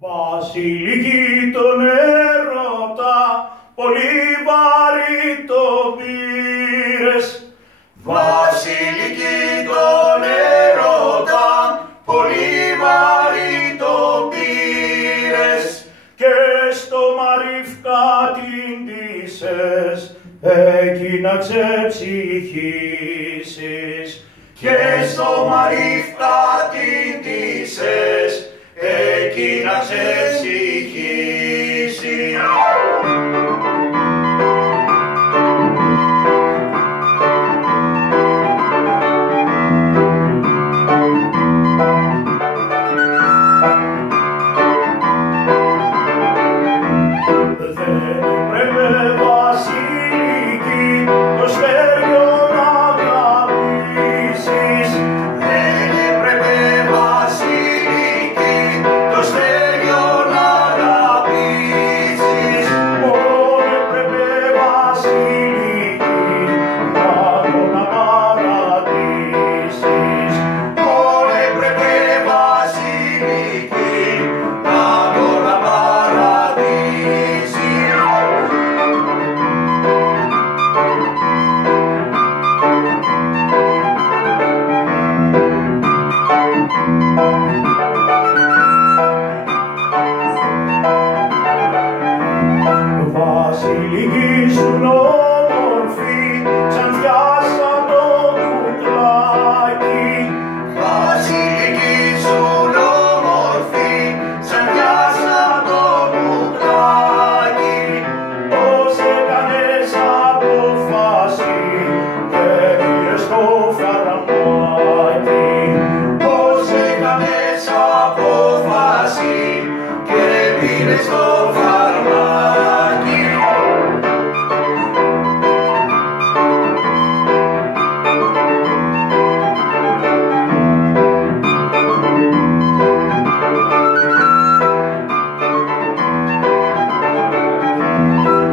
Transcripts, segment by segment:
Βασιλική τον έρωτα, πολύ βαρύ το πήρες. Βασιλική τον έρωτα, πολύ βαρύ το πήρες. Και στο Μαρίφκα την ντύσες, εκεί να ξεψυχήσεις. Και στο Μαρίφκα την ντύσες, εκεί να ξεψυχήσεις. Βασιλική σου όμορφη, σαν πιάσα το κουκλάκι. Βασιλική σου όμορφη, σαν πιάσα το κουκλάκι. Πώς έκανες απόφαση και πήρες το φαρμάκι. Πώς έκανες απόφαση και πήρες το φαρμάκι.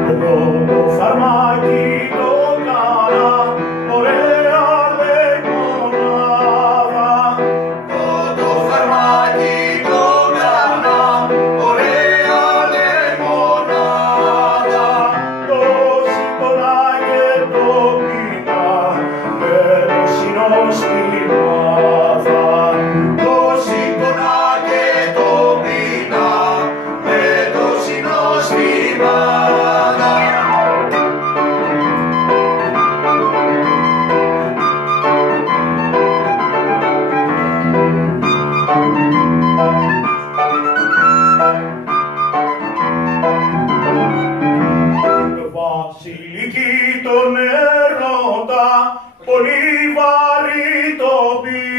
Εγώ το φαρμάκι το κάνα, ωραία λεμονάδα. Το φαρμάκι το κάνα, ωραία λεμονάδα. Το σηκώνα και το πίνα, με το συνοστιμάδα. Το σηκώνα και το πίνα, με το συνοστιμάδα. Βασιλική τον έρωτα, πολύ βαρύ το πήρες.